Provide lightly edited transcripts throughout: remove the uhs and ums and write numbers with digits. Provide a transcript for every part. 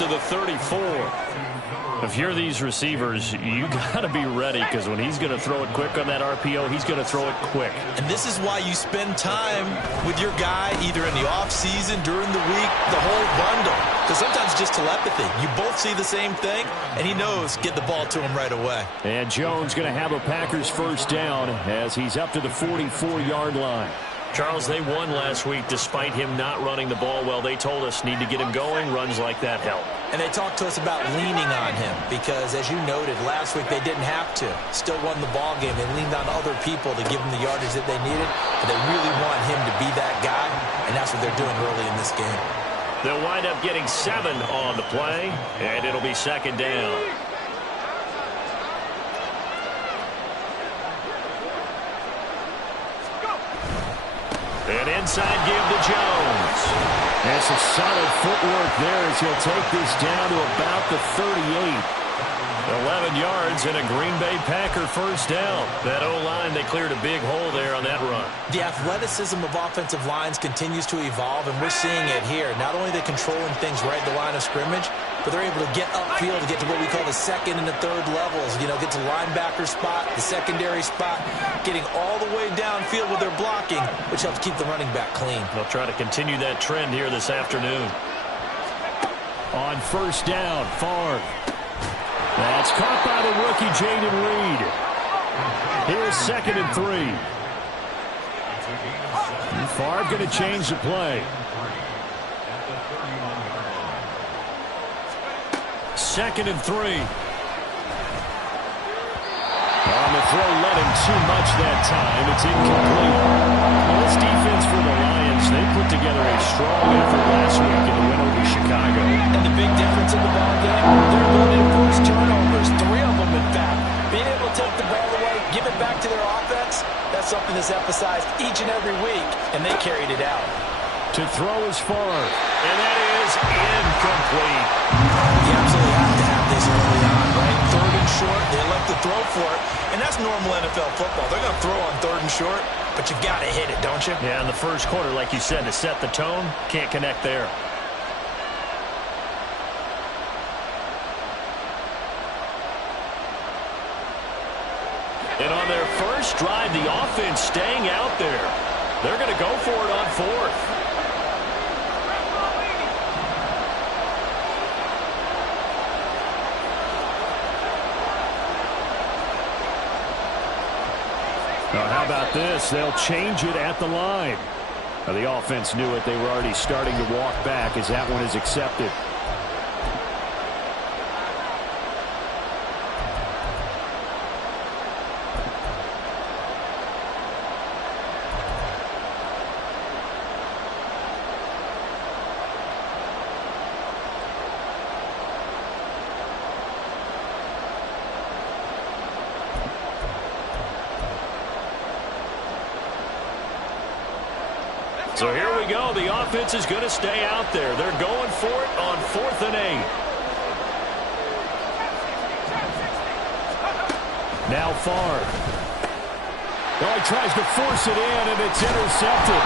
to the 34. If you're these receivers, you got to be ready, because when he's going to throw it quick on that RPO, he's going to throw it quick. And this is why you spend time with your guy either in the offseason, during the week, the whole bundle. Because sometimes just telepathy. You both see the same thing, and he knows get the ball to him right away. And Jones going to have a Packers first down as he's up to the 44-yard line. Charles, they won last week despite him not running the ball well. They told us need to get him going. Runs like that help. And they talked to us about leaning on him because, as you noted, last week they didn't have to. Still won the ball game. They leaned on other people to give them the yardage that they needed. But they really want him to be that guy, and that's what they're doing early in this game. They'll wind up getting 7 on the play, and it'll be second down. An inside give to Jones. That's a solid footwork there as he'll take this down to about the 38. 11 yards and a Green Bay Packer first down. That O-line, they cleared a big hole there on that run. The athleticism of offensive lines continues to evolve, and we're seeing it here. Not only are they controlling things right at the line of scrimmage, but they're able to get upfield to get to what we call the second and the third levels. You know, get to linebacker spot, the secondary spot, getting all the way downfield with their blocking, which helps keep the running back clean. They'll try to continue that trend here this afternoon. On first down, Favre. That's caught by the rookie, Jaden Reed. Here's 2nd and 3. Favre going to change the play. 2nd and 3. On the throw, led him too much that time. It's incomplete. Well, this defense for the Lions, they put together a strong effort last week in the win over Chicago. And the big difference in the ball game, their ability to force turnovers, 3 of them in fact. Being able to take the ball away, give it back to their offense, that's something that's emphasized each and every week, and they carried it out. To throw is Favre, and that is incomplete. You absolutely have to have this early on, right? 3rd and short, they elect to throw for it, and that's normal NFL football. They're going to throw on 3rd and short, but you got to hit it, don't you? Yeah, in the first quarter, like you said, to set the tone, can't connect there. And on their first drive, the offense staying out there. They're going to go for it on 4th. Now, how about this? They'll change it at the line. Now, the offense knew it. They were already starting to walk back as that one is accepted. So here we go. The offense is going to stay out there. They're going for it on 4th and 8. Now Favre. Well, he tries to force it in, and it's intercepted.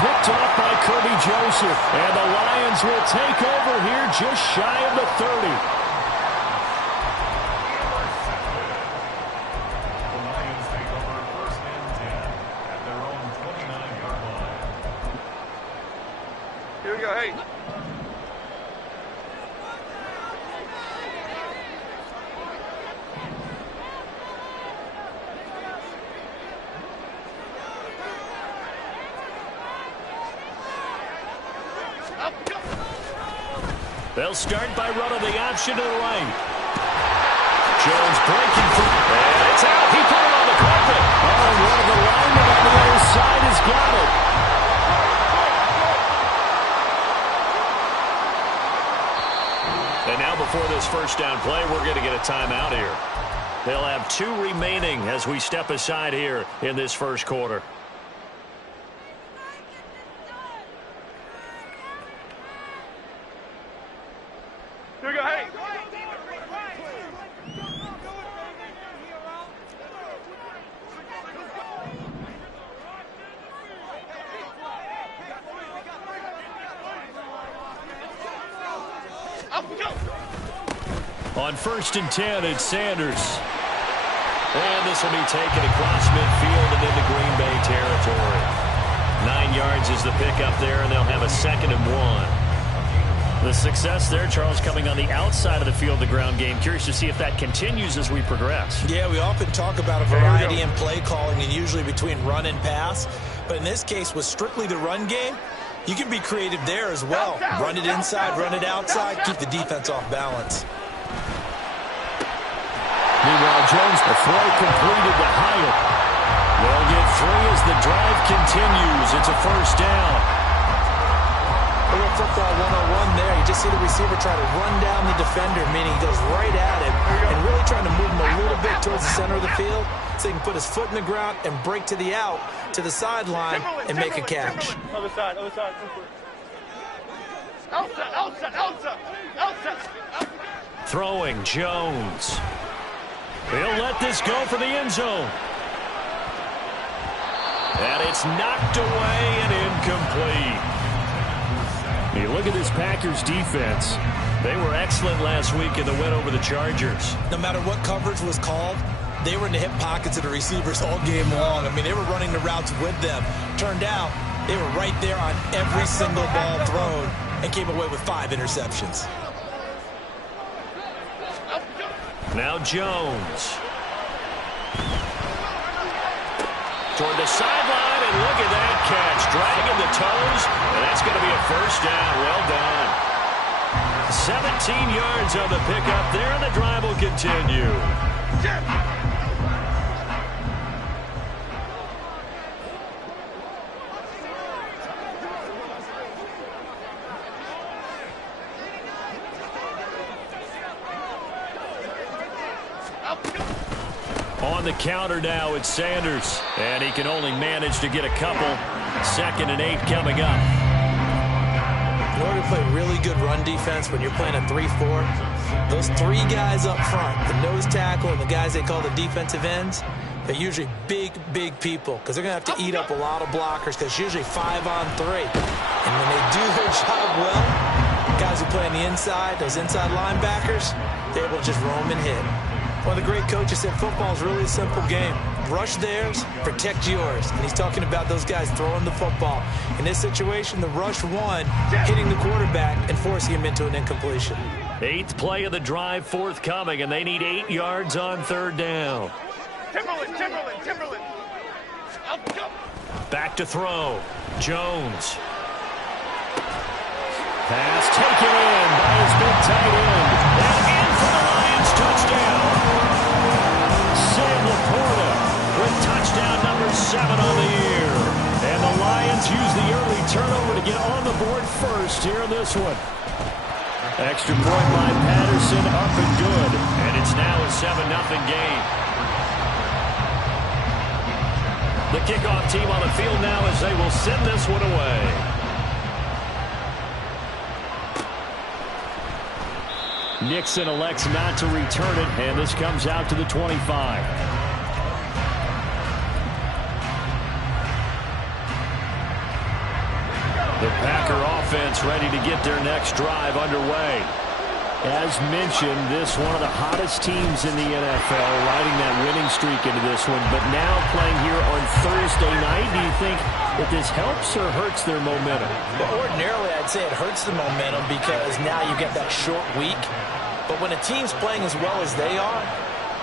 Picked off by Kirby Joseph. And the Lions will take over here just shy of the 30. They'll start by running the option to the right. Jones breaking through. And it's out. He put it on the carpet. Oh, and one of the linemen on the other side has got it. And now before this first down play, we're going to get a timeout here. They'll have 2 remaining as we step aside here in this first quarter. On 1st and 10, it's Sanders. And this will be taken across midfield and into Green Bay territory. 9 yards is the pickup there, and they'll have a 2nd and 1. The success there, Charles, coming on the outside of the field, the ground game. Curious to see if that continues as we progress. Yeah, we often talk about a variety in play calling and usually between run and pass. But in this case, with strictly the run game, you can be creative there as well. Run it inside, run it outside, keep the defense off balance. Meanwhile, Jones, the throw completed to Hyatt. They'll get 3 as the drive continues. It's a 1st down. A little football 101 there. You just see the receiver try to run down the defender, meaning he goes right at him and really trying to move him a little bit towards the center of the field so he can put his foot in the ground and break to the out, to the sideline, and make a catch. Other side, other side. Throwing, Jones. He'll let this go for the end zone. And it's knocked away and incomplete. You look at this Packers defense. They were excellent last week in the win over the Chargers. No matter what coverage was called, they were in the hip pockets of the receivers all game long. I mean, they were running the routes with them. Turned out, they were right there on every single ball thrown and came away with 5 interceptions. Now Jones. Toward the sideline, and look at that catch. Dragging the toes, and that's going to be a 1st down. Well done. 17 yards on the pickup there, and the drive will continue. On the counter now, it's Sanders. And he can only manage to get a couple. 2nd and 8 coming up. In order to play really good run defense when you're playing a 3-4, those 3 guys up front, the nose tackle and the guys they call the defensive ends, they're usually big, big people because they're going to have to eat up a lot of blockers because it's usually 5 on 3. And when they do their job well, guys who play on the inside, those inside linebackers, they're able to just roam and hit. One of the great coaches said football is really a simple game. Rush theirs, protect yours. And he's talking about those guys throwing the football. In this situation, the rush won, hitting the quarterback and forcing him into an incompletion. 8th play of the drive forthcoming, and they need 8 yards on 3rd down. Timberland. Back to throw. Jones. Pass taken in by his big tight end. And in for the Lions touchdown. Sam Laporta with touchdown number 7 on the year. And the Lions use the early turnover to get on the board first here in this one. Extra point by Patterson, up and good. And it's now a 7-0 game. The kickoff team on the field now as they will send this one away. Nixon elects not to return it, and this comes out to the 25. The Packer offense ready to get their next drive underway. As mentioned, this one of the hottest teams in the NFL, riding that winning streak into this one, but now playing here on Thursday night. Do you think that this helps or hurts their momentum? Well, ordinarily, I'd say it hurts the momentum because now you get that short week. But when a team's playing as well as they are,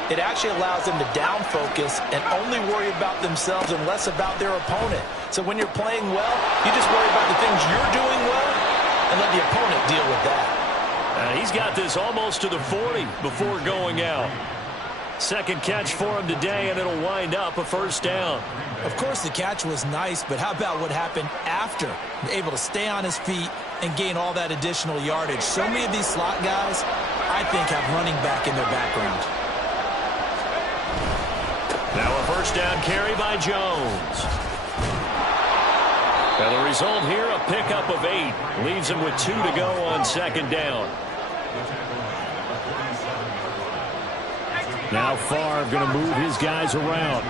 it actually allows them to down focus and only worry about themselves and less about their opponent. So when you're playing well, you just worry about the things you're doing well and let the opponent deal with that. He's got this almost to the 40 before going out. 2nd catch for him today, and it'll wind up a 1st down. Of course, the catch was nice, but how about what happened after? Able to stay on his feet and gain all that additional yardage. So many of these slot guys, I think, have running back in their background. Now a 1st down carry by Jones. And the result here, a pickup of 8. Leaves him with 2 to go on 2nd down. Now Favre going to move his guys around.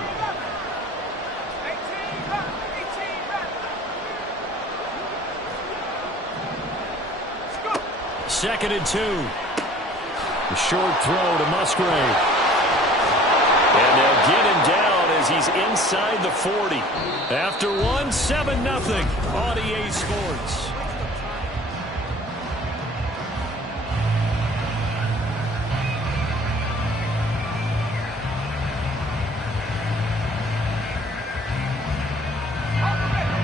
2nd and 2. A short throw to Musgrave. And they'll get him down as he's inside the 40. After 1, 7-0 on EA Sports.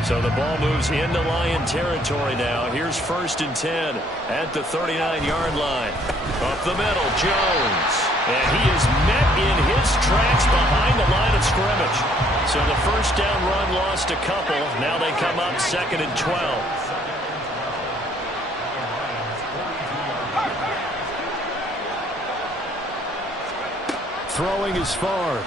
So the ball moves into Lion territory now. Here's 1st and 10 at the 39-yard line. Up the middle, Jones. And he is met in his tracks behind the line of scrimmage. So the first down run lost a couple. Now they come up 2nd and 12. Throwing is far.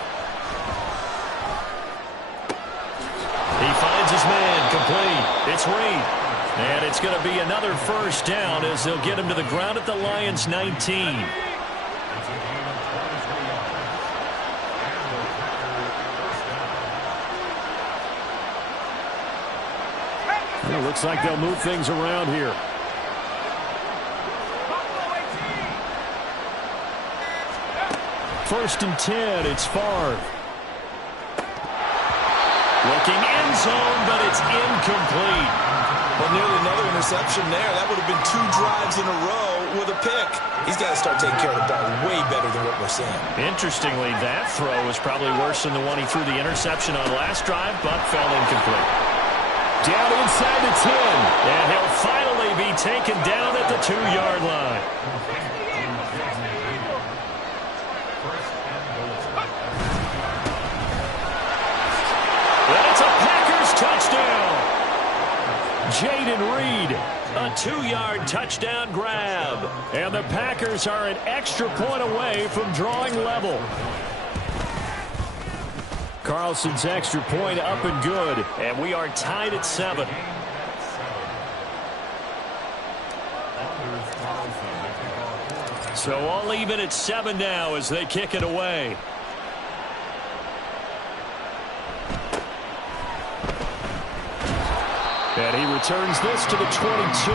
He finds his man, complete. It's Reed. And it's going to be another first down as they'll get him to the ground at the Lions' 19. Well, it looks like they'll move things around here. First and 10, it's Favre. Looking end zone, but it's incomplete. Well, nearly another interception there. That would have been 2 drives in a row with a pick. He's got to start taking care of the ball way better than what we're seeing. Interestingly, that throw was probably worse than the one he threw the interception on last drive, but fell incomplete. Down inside the 10, and he'll finally be taken down at the 2-yard line. Touchdown. Jaden Reed, a 2-yard touchdown grab. And the Packers are an extra point away from drawing level. Carlson's extra point up and good. And we are tied at 7. So all even at 7 now as they kick it away. And he returns this to the 22.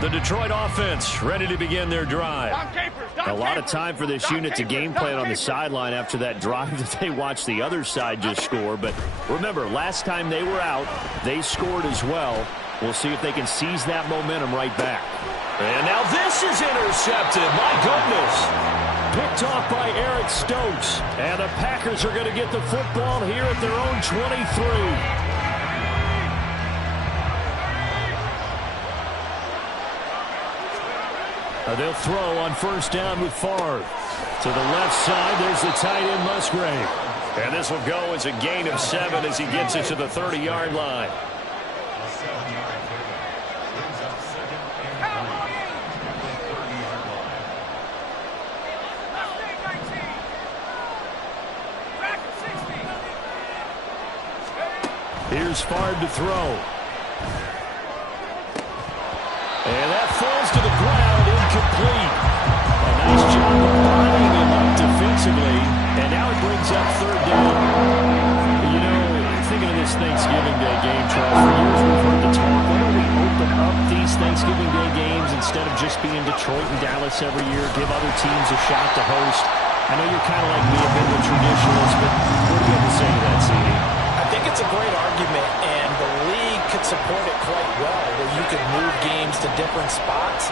The Detroit offense ready to begin their drive. A lot of time for this unit to game plan on the sideline after that drive that they watched the other side just score. But remember, last time they were out, they scored as well. We'll see if they can seize that momentum right back. And now this is intercepted. My goodness. Picked off by Eric Stokes. And the Packers are going to get the football here at their own 23. They'll throw on first down with Favre. To the left side, there's the tight end Musgrave. And this will go as a gain of 7 as he gets it to the 30-yard line. Here's Favre to throw. And that falls to the ground, incomplete. A nice job of binding him up defensively. And now it brings up 3rd down. You know, thinking of this Thanksgiving Day game, Charles, for years we've heard the talk. Why don't we open up these Thanksgiving Day games instead of just being Detroit and Dallas every year, give other teams a shot to host? I know you're kind of like me, a bit of a traditionalist, but what do you have to say to that, CD? I think it's a great argument, and the league could support it quite well, where you could move games to different spots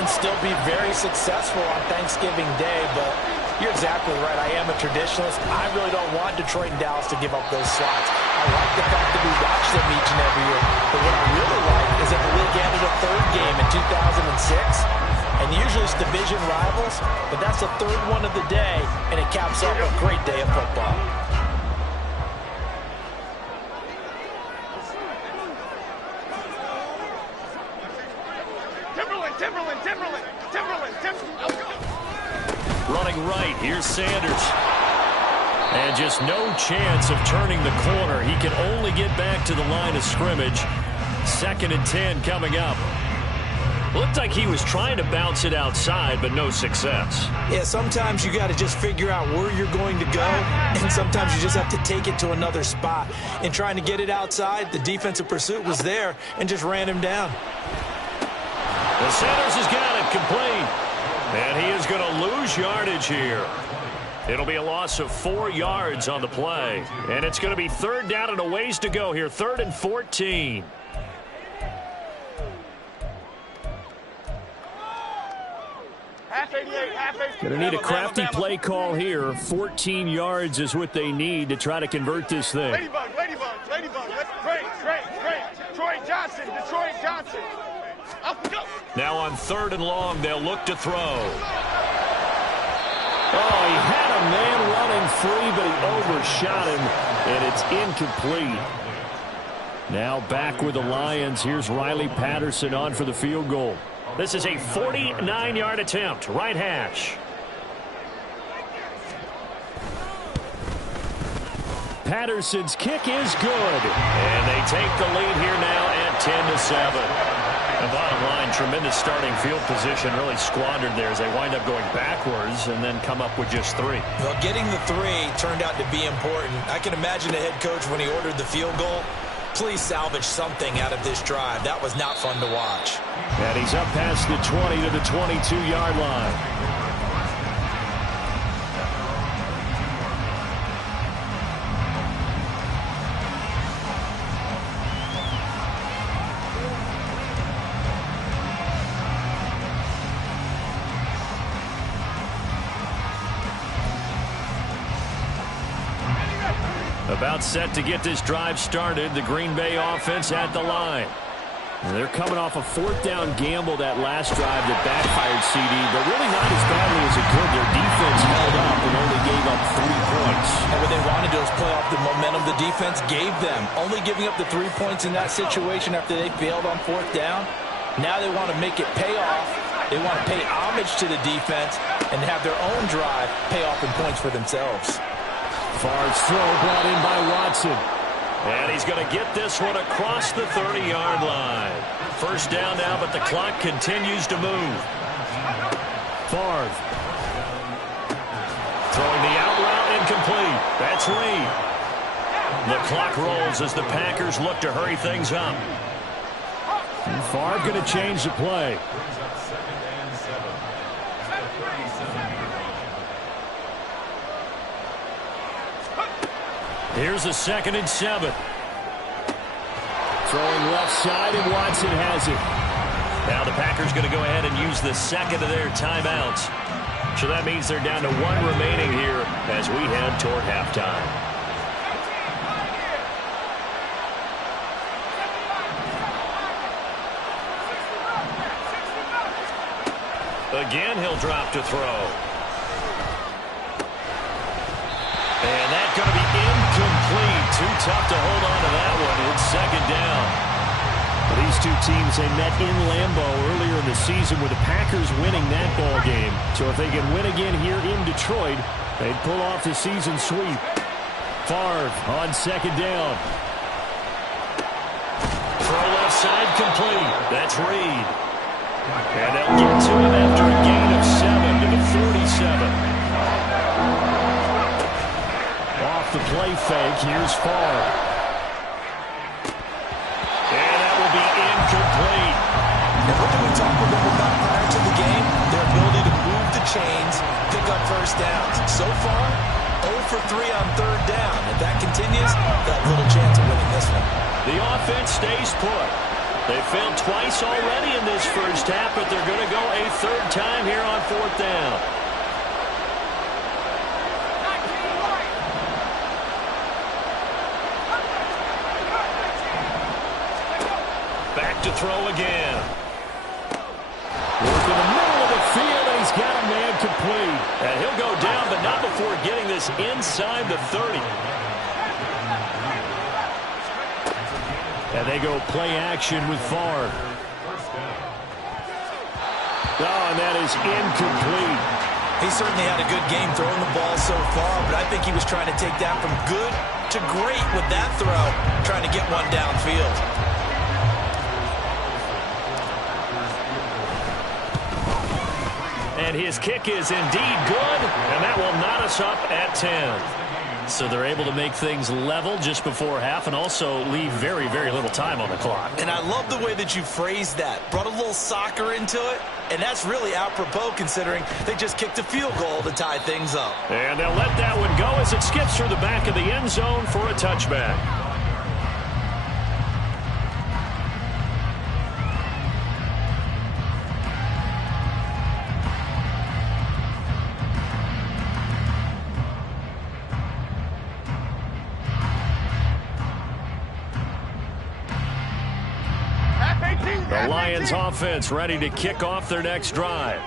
and still be very successful on Thanksgiving Day. But you're exactly right. I am a traditionalist. I really don't want Detroit and Dallas to give up those slots. I like the fact that we watch them each and every year. But what I really like is that the league added a 3rd game in 2006. And usually it's division rivals, but that's the 3rd one of the day, and it caps up a great day of football. Running right, here's Sanders. And just no chance of turning the corner. He can only get back to the line of scrimmage. 2nd and 10 coming up. Looked like he was trying to bounce it outside, but no success. Yeah, sometimes you got to just figure out where you're going to go, and sometimes you just have to take it to another spot. In trying to get it outside, the defensive pursuit was there and just ran him down. The Sanders has got it complete, and he is going to lose yardage here. It'll be a loss of 4 yards on the play, and it's going to be 3rd down and a ways to go here, 3rd and 14. Going to need a crafty play call here. 14 yards is what they need to try to convert this thing. Ladybug. Detroit Johnson. Up, go. Now on 3rd and long, they'll look to throw. Oh, he had a man running free, but he overshot him, and it's incomplete. Now back with the Lions. Here's Riley Patterson on for the field goal. This is a 49-yard attempt, right hash. Patterson's kick is good. And they take the lead here now at 10-7. The bottom line, tremendous starting field position, really squandered there as they wind up going backwards and then come up with just 3. Well, getting the 3 turned out to be important. I can imagine the head coach when he ordered the field goal. Please salvage something out of this drive. That was not fun to watch. And he's up past the 20 to the 22-yard line. About set to get this drive started. The Green Bay offense at the line. And they're coming off a 4th down gamble that last drive that backfired CD, but really not as badly as it could. Their defense held up and only gave up 3 points. And what they wanted to do was play off the momentum the defense gave them. Only giving up the 3 points in that situation after they failed on 4th down. Now they want to make it pay off. They want to pay homage to the defense and have their own drive pay off in points for themselves. Favre's throw brought in by Watson. And he's going to get this one across the 30-yard line. 1st down now, but the clock continues to move. Favre. Throwing the out route incomplete. That's Reed. The clock rolls as the Packers look to hurry things up. And Favre going to change the play. Here's a 2nd and 7. Throwing left side, and Watson has it. Now the Packers going to go ahead and use the 2nd of their timeouts. So that means they're down to 1 remaining here as we head toward halftime. Again, he'll drop to throw. And that's going to be incomplete. Too tough to hold on to that one. It's 2nd down. These two teams, they met in Lambeau earlier in the season with the Packers winning that ball game. So if they can win again here in Detroit, they'd pull off the season sweep. Favre on 2nd down. Throw left side complete. That's Reed. And they'll get to him after a gain of 7 to the 47. The play fake. Here's Favre. And that will be incomplete. And what did we talk with them about prior to the game? Their ability to move the chains, pick up 1st downs. So far, 0 for 3 on 3rd down. If that continues, got little chance of winning this one. The offense stays put. They failed twice already in this 1st half, but they're going to go a 3rd time here on 4th down. To throw again. Work in the middle of the field, and he's got a man complete. And he'll go down, but not before getting this inside the 30. And they go play action with Favre. Oh, and that is incomplete. He certainly had a good game throwing the ball so far, but I think he was trying to take that from good to great with that throw, trying to get one downfield. And his kick is indeed good, and that will knot us up at 10. So they're able to make things level just before half and also leave very, very little time on the clock. And I love the way that you phrased that. Brought a little soccer into it, and that's really apropos considering they just kicked a field goal to tie things up. And they'll let that one go as it skips through the back of the end zone for a touchback. The Lions offense ready to kick off their next drive.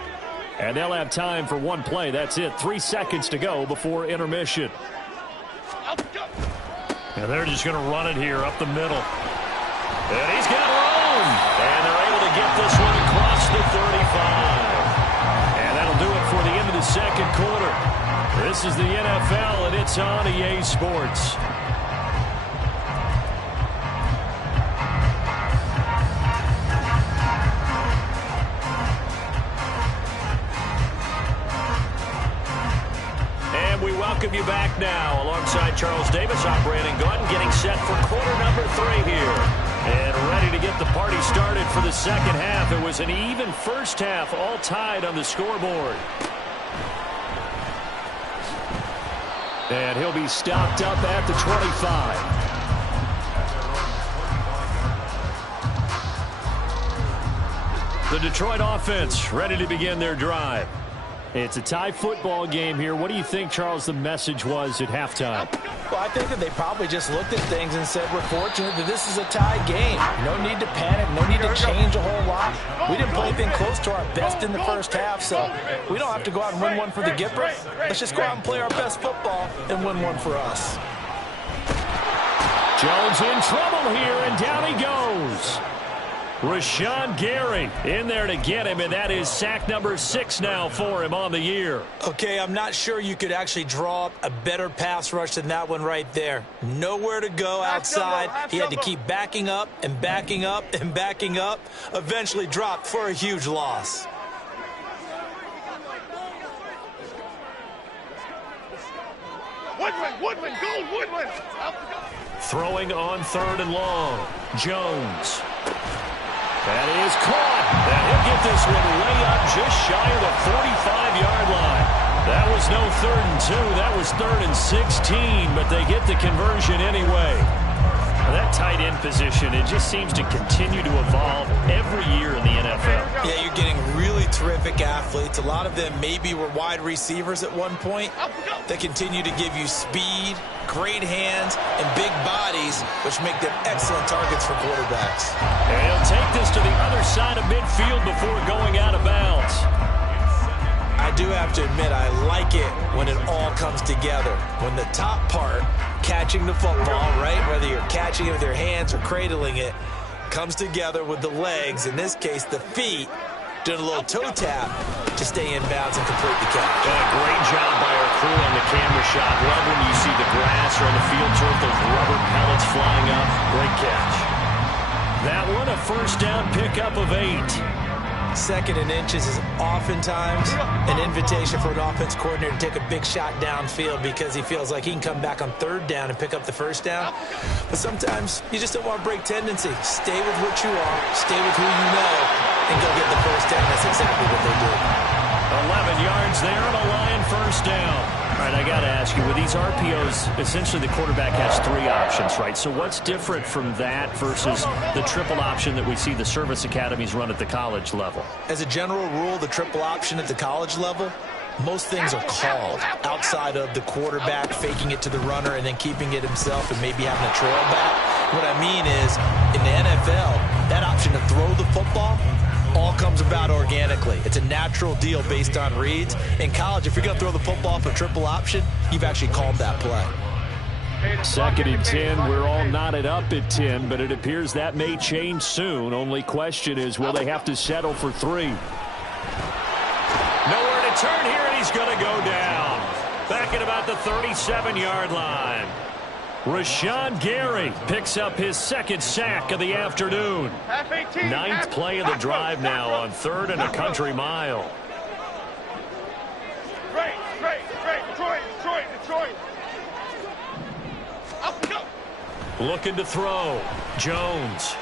And they'll have time for one play. That's it. 3 seconds to go before intermission. And they're just going to run it here up the middle. And he's got room. And they're able to get this one across the 35. And that'll do it for the end of the second quarter. This is the NFL, and it's on EA Sports. We welcome you back now alongside Charles Davis. I'm Brandon Gordon getting set for quarter number 3 here. And ready to get the party started for the second half. It was an even first half, all tied on the scoreboard. And he'll be stopped up at the 25. The Detroit offense ready to begin their drive. It's a tie football game here. What do you think, Charles, the message was at halftime? Well, I think that they probably just looked at things and said, we're fortunate that this is a tie game. No need to panic. No need to change a whole lot. We didn't play anything close to our best in the first half, so we don't have to go out and win one for the Gipper. Let's just go out and play our best football and win one for us. Jones in trouble here, and down he goes. Rashawn Gary in there to get him, and that is sack number 6 now for him on the year. Okay, I'm not sure you could actually draw up a better pass rush than that one right there. Nowhere to go outside. He had to keep backing up and backing up and backing up. Eventually dropped for a huge loss. Woodland, go, Woodland. Throwing on 3rd and long. Jones. That is caught. And he'll get this one way up just shy of the 45-yard line. That was no 3rd and 2. That was 3rd and 16, but they get the conversion anyway. That tight end position, it just seems to continue to evolve every year in the NFL. Yeah, you're getting really terrific athletes. A lot of them maybe were wide receivers at one point. They continue to give you speed, great hands, and big bodies, which make them excellent targets for quarterbacks. And he'll take this to the other side of midfield before going out of bounds. I do have to admit, I like it when it all comes together. When the top part, catching the football, right, whether you're catching it with your hands or cradling it, comes together with the legs, in this case the feet, doing a little toe tap to stay in bounds and complete the catch. And a great job by our crew on the camera shot. Love when you see the grass or on the field turf, those rubber pellets flying up. Great catch. That one a first down pickup of 8. 2nd and inches is oftentimes an invitation for an offense coordinator to take a big shot downfield because he feels like he can come back on 3rd down and pick up the first down. But sometimes you just don't want to break tendency. Stay with what you are, stay with who you know, and go get the first down. That's exactly what they did. 11 yards there on a Lion first down. All right, I got to ask you, with these RPOs, essentially the quarterback has 3 options, right? So what's different from that versus the triple option that we see the service academies run at the college level? As a general rule, the triple option at the college level, most things are called outside of the quarterback faking it to the runner and then keeping it himself and maybe having a trail back. What I mean is, in the NFL, that option to throw the football all comes about organically. It's a natural deal based on reads. In college, if you're going to throw the football for triple option, you've actually called that play. 2nd and 10. We're all knotted up at 10, but it appears that may change soon. Only question is, will they have to settle for 3? Nowhere to turn here, and he's going to go down. Back at about the 37-yard line. Rashawn Gary picks up his 2nd sack of the afternoon. 9th play of the drive now on 3rd and a country mile. Looking to throw. Jones.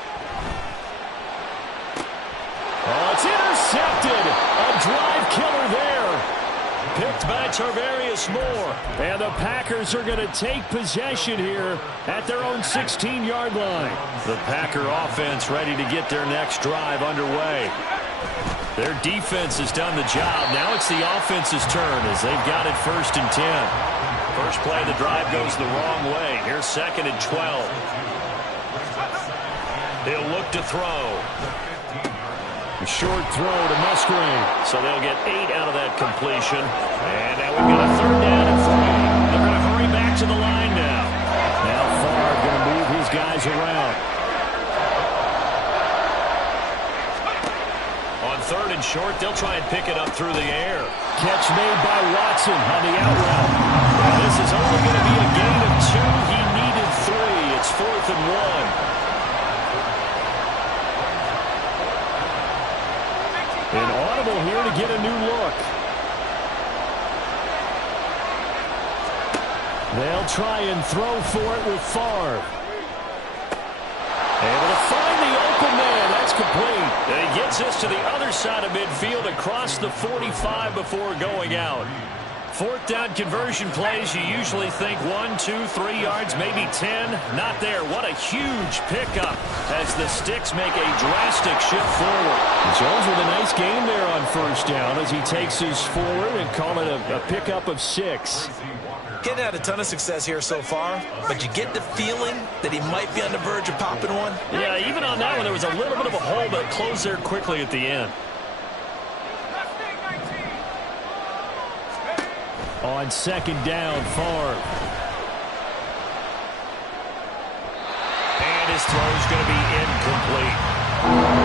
Oh, it's intercepted. A drive killer there. Picked by Tarvarius Moore. And the Packers are going to take possession here at their own 16-yard line. The Packer offense ready to get their next drive underway. Their defense has done the job. Now it's the offense's turn as they've got it 1st and 10. First play of the drive goes the wrong way. Here's 2nd and 12. He'll look to throw. A short throw to Musgrave. So they'll get 8 out of that completion. And now we've got a 3rd down and 3. They're going to hurry back to the line now. Now Favre going to move his guys around. On 3rd and short, they'll try and pick it up through the air. Catch made by Watson on the out route. Now this is only going to be a gain of 2. He needed 3. It's 4th and 1. An audible here to get a new look. They'll try and throw for it with Favre. Able to find the open man. That's complete. And he gets this to the other side of midfield across the 45 before going out. 4th down conversion plays, you usually think 1, 2, 3 yards, maybe 10. Not there. What a huge pickup as the Sticks make a drastic shift forward. Jones with a nice game there on 1st down as he takes his forward and call it a pickup of 6. Getting had a ton of success here so far, but you get the feeling that he might be on the verge of popping one. Yeah, even on that one, there was a little bit of a hole, but closed there quickly at the end. On 2nd down, Favre. And his throw's going to be incomplete.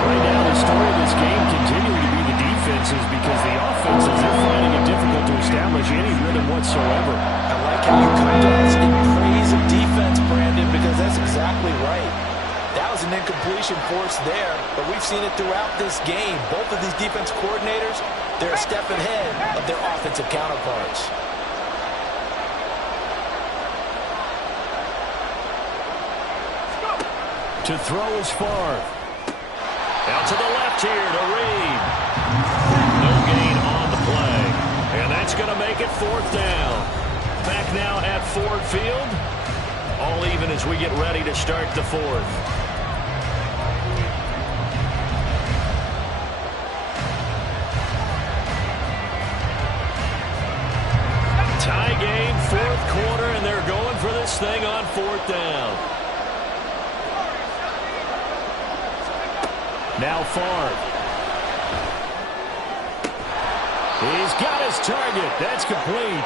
Right now, the story of this game continuing to be the defenses because the offenses, they're finding it difficult to establish any rhythm whatsoever. I like how you come to us in praise of defense, Brandon, because that's exactly right. That was an incompletion force there, but we've seen it throughout this game. Both of these defense coordinators, they're a step ahead of their offensive counterparts. To throw is Favre. Out to the left here to Reed. No gain on the play. And that's going to make it 4th down. Back now at Ford Field. All even as we get ready to start the 4th. Tie game, 4th quarter, and they're going for this thing on 4th down. Now Favre. He's got his target. That's complete.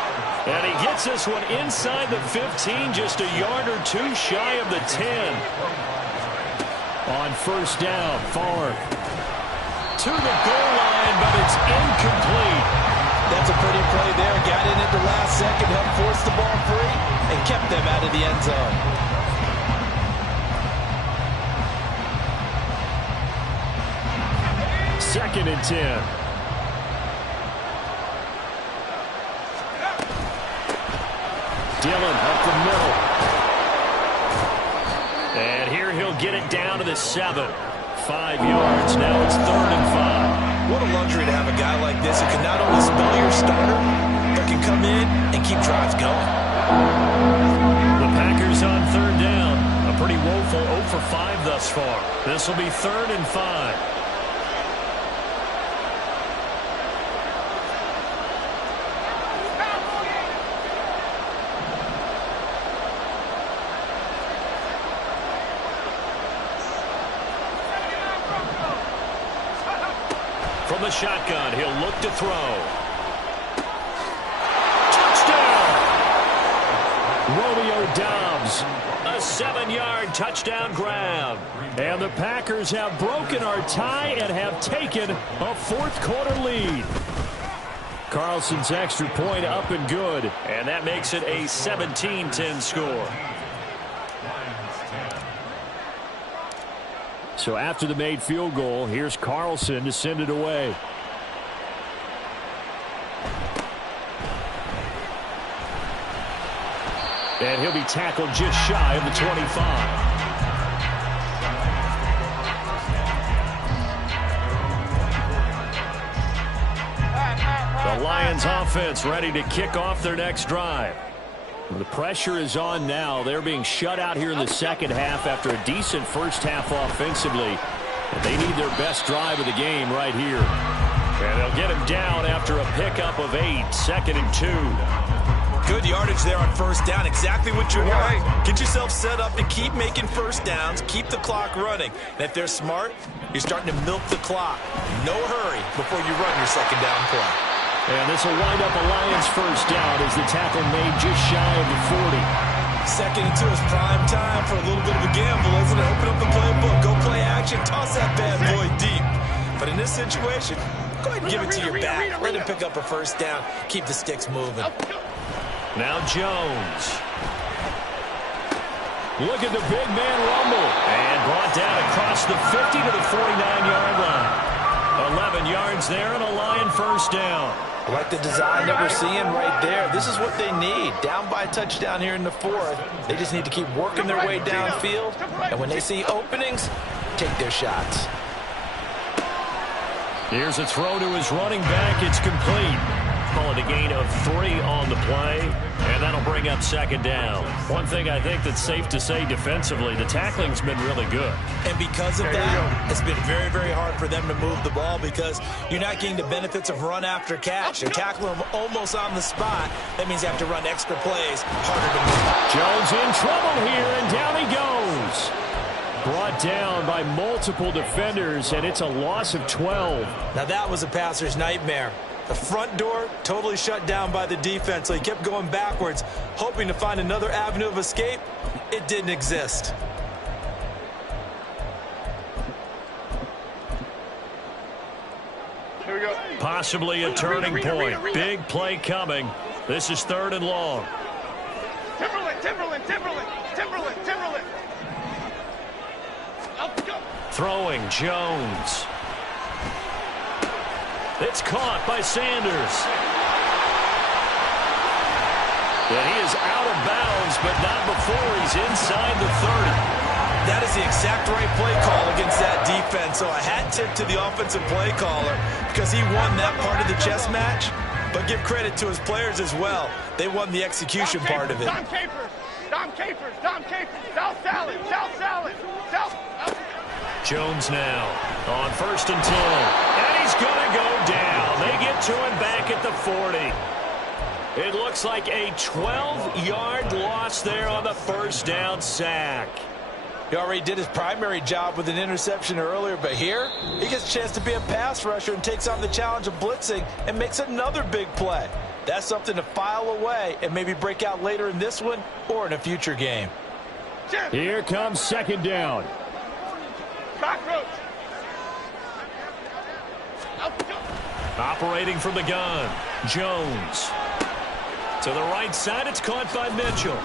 And he gets this one inside the 15, just a yard or 2 shy of the 10. On 1st down, Favre. To the goal line, but it's incomplete. That's a pretty play there. Got in at the last second, helped force the ball free, and kept them out of the end zone. 2nd and 10. Dillon up the middle. And here he'll get it down to the 7. 5 yards. Now it's 3rd and 5. What a luxury to have a guy like this who can not only spell your starter, but can come in and keep drives going. The Packers on 3rd down. A pretty woeful 0 for 5 thus far. This will be 3rd and 5. From the shotgun, he'll look to throw. Touchdown! Romeo Doubs, a 7-yard touchdown grab. And the Packers have broken our tie and have taken a 4th quarter lead. Carlson's extra point up and good. And that makes it a 17-10 score. So after the made field goal, here's Carlson to send it away. And he'll be tackled just shy of the 25. The Lions offense ready to kick off their next drive. The pressure is on now. They're being shut out here in the second half after a decent first half offensively. And they need their best drive of the game right here. And they'll get him down after a pickup of 8, 2nd and 2. Good yardage there on first down. Exactly what you want. Get yourself set up and keep making first downs. Keep the clock running. And if they're smart, you're starting to milk the clock. No hurry before you run your second down play. And this will wind up a Lions first down as the tackle made just shy of the 40. 2nd and 2 is prime time for a little bit of a gamble, isn't it? Open up the playbook, go play action, toss that bad boy deep. But in this situation, go ahead and give it to your back. Let him pick up a first down. Keep the sticks moving. Now Jones. Look at the big man rumble. And brought down across the 50 to the 49-yard line. 11 yards there and a Lion first down. I like the design that we're seeing right there. This is what they need. Down by a touchdown here in the 4th. They just need to keep working their way downfield. And when they see openings, take their shots. Here's a throw to his running back. It's complete. Call it a gain of 3 on the play, and that'll bring up 2nd down. One thing I think that's safe to say defensively, the tackling's been really good. And because of that, it's been very, very hard for them to move the ball because you're not getting the benefits of run after catch. They're tackling them almost on the spot. That means you have to run extra plays, harder to move. Jones in trouble here, and down he goes. Brought down by multiple defenders, and it's a loss of 12. Now that was a passer's nightmare. The front door totally shut down by the defense, so he kept going backwards, hoping to find another avenue of escape. It didn't exist. Here we go. Possibly a turning point. Big play coming. This is 3rd and long. Timberland. Throwing Jones. It's caught by Sanders. And he is out of bounds, but not before he's inside the 30. That is the exact right play call against that defense. So a hat tip to the offensive play caller because he won that part of the chess match. But give credit to his players as well. They won the execution part of it. Dom Capers. South Salad. Jones now on 1st and 10. And he's going to go down. They get to him back at the 40. It looks like a 12-yard loss there on the first down sack. He already did his primary job with an interception earlier, but here he gets a chance to be a pass rusher and takes on the challenge of blitzing and makes another big play. That's something to file away and maybe break out later in this one or in a future game. Here comes 2nd down. Cockroach. Operating from the gun, Jones. To the right side, it's caught by Mitchell.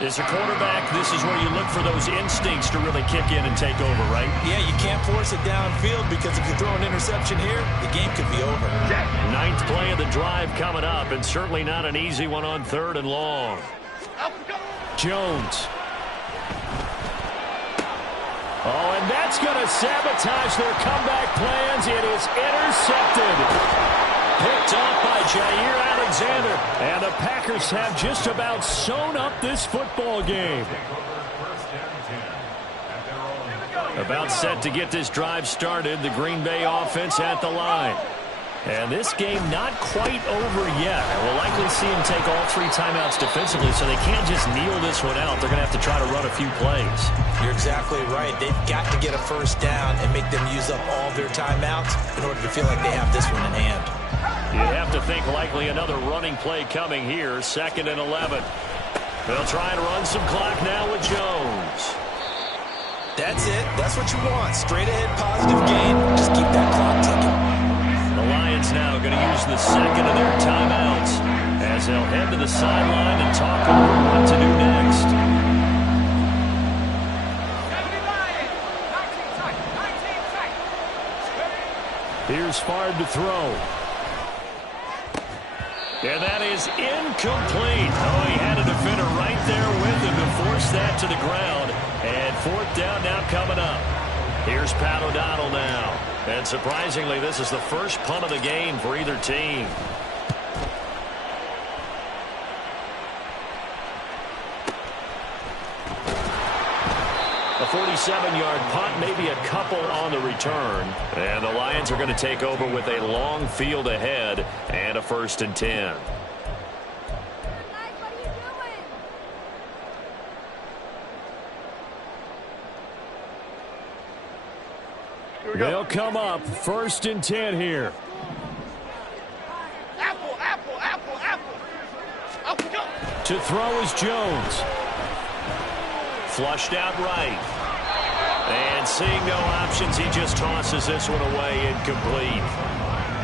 As a quarterback, this is where you look for those instincts to really kick in and take over, right? Yeah, you can't force it downfield because if you throw an interception here, the game could be over. 9th play of the drive coming up, and certainly not an easy one on 3rd and long. Jones. Oh, and that's going to sabotage their comeback plans. It is intercepted. Picked off by Jair Alexander. And the Packers have just about sewn up this football game. About set to get this drive started. The Green Bay offense at the line. And this game not quite over yet. We'll likely see him take all 3 timeouts defensively, so they can't just kneel this one out. They're going to have to try to run a few plays. You're exactly right. They've got to get a first down and make them use up all their timeouts in order to feel like they have this one in hand. You'd have to think likely another running play coming here, 2nd and 11. They'll try and run some clock now with Jones. That's it. That's what you want. Straight ahead positive gain. Just keep that clock ticking. The Lions now going to use the 2nd of their timeouts as they'll head to the sideline and talk over what to do next. Here's Favre to throw. And that is incomplete. Oh, he had a defender right there with him to force that to the ground. And fourth down now coming up. Here's Pat O'Donnell now. And surprisingly, this is the first punt of the game for either team. A 47-yard punt, maybe a couple on the return. And the Lions are going to take over with a long field ahead and a 1st and 10. They'll come up 1st and 10 here. Apple, apple, apple, apple. Apple, go. To throw is Jones. Flushed out right. And seeing no options, he just tosses this one away, incomplete.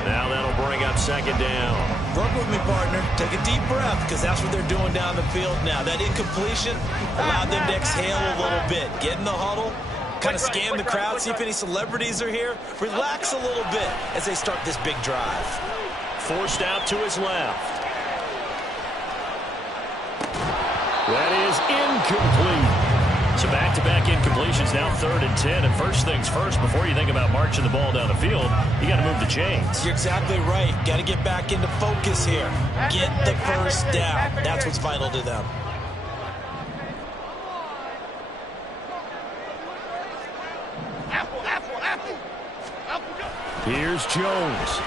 Now that'll bring up 2nd down. Work with me, partner. Take a deep breath, because that's what they're doing down the field now. That incompletion allowed them to exhale a little bit. Get in the huddle, kind of scan the crowd, see if any celebrities are here. Relax a little bit as they start this big drive. Forced out to his left. That is incomplete. So back-to-back incompletions, now 3rd and 10. And first things first, before you think about marching the ball down the field, you got to move the chains. You're exactly right. Got to get back into focus here. Get the first down. That's what's vital to them. Apple, apple, apple. Apple, go. Here's Jones.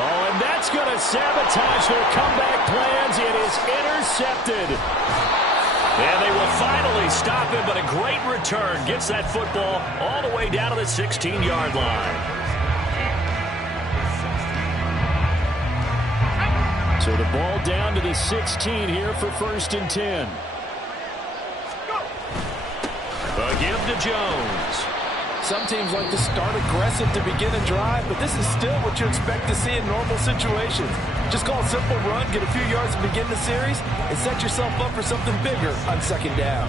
Oh, and that's going to sabotage their comeback plans. It is intercepted. And they will finally stop him, but a great return. Gets that football all the way down to the 16-yard line. So the ball down to the 16 here for 1st and 10. A give to Jones. Some teams like to start aggressive to begin a drive, but this is still what you expect to see in normal situations. Just call a simple run, get a few yards to begin the series, and set yourself up for something bigger on 2nd down.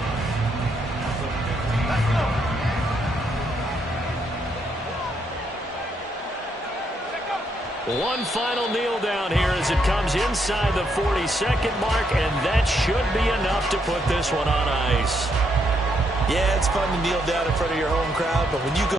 One final kneel down here as it comes inside the 42nd mark, and that should be enough to put this one on ice. Yeah, it's fun to kneel down in front of your home crowd, but when you go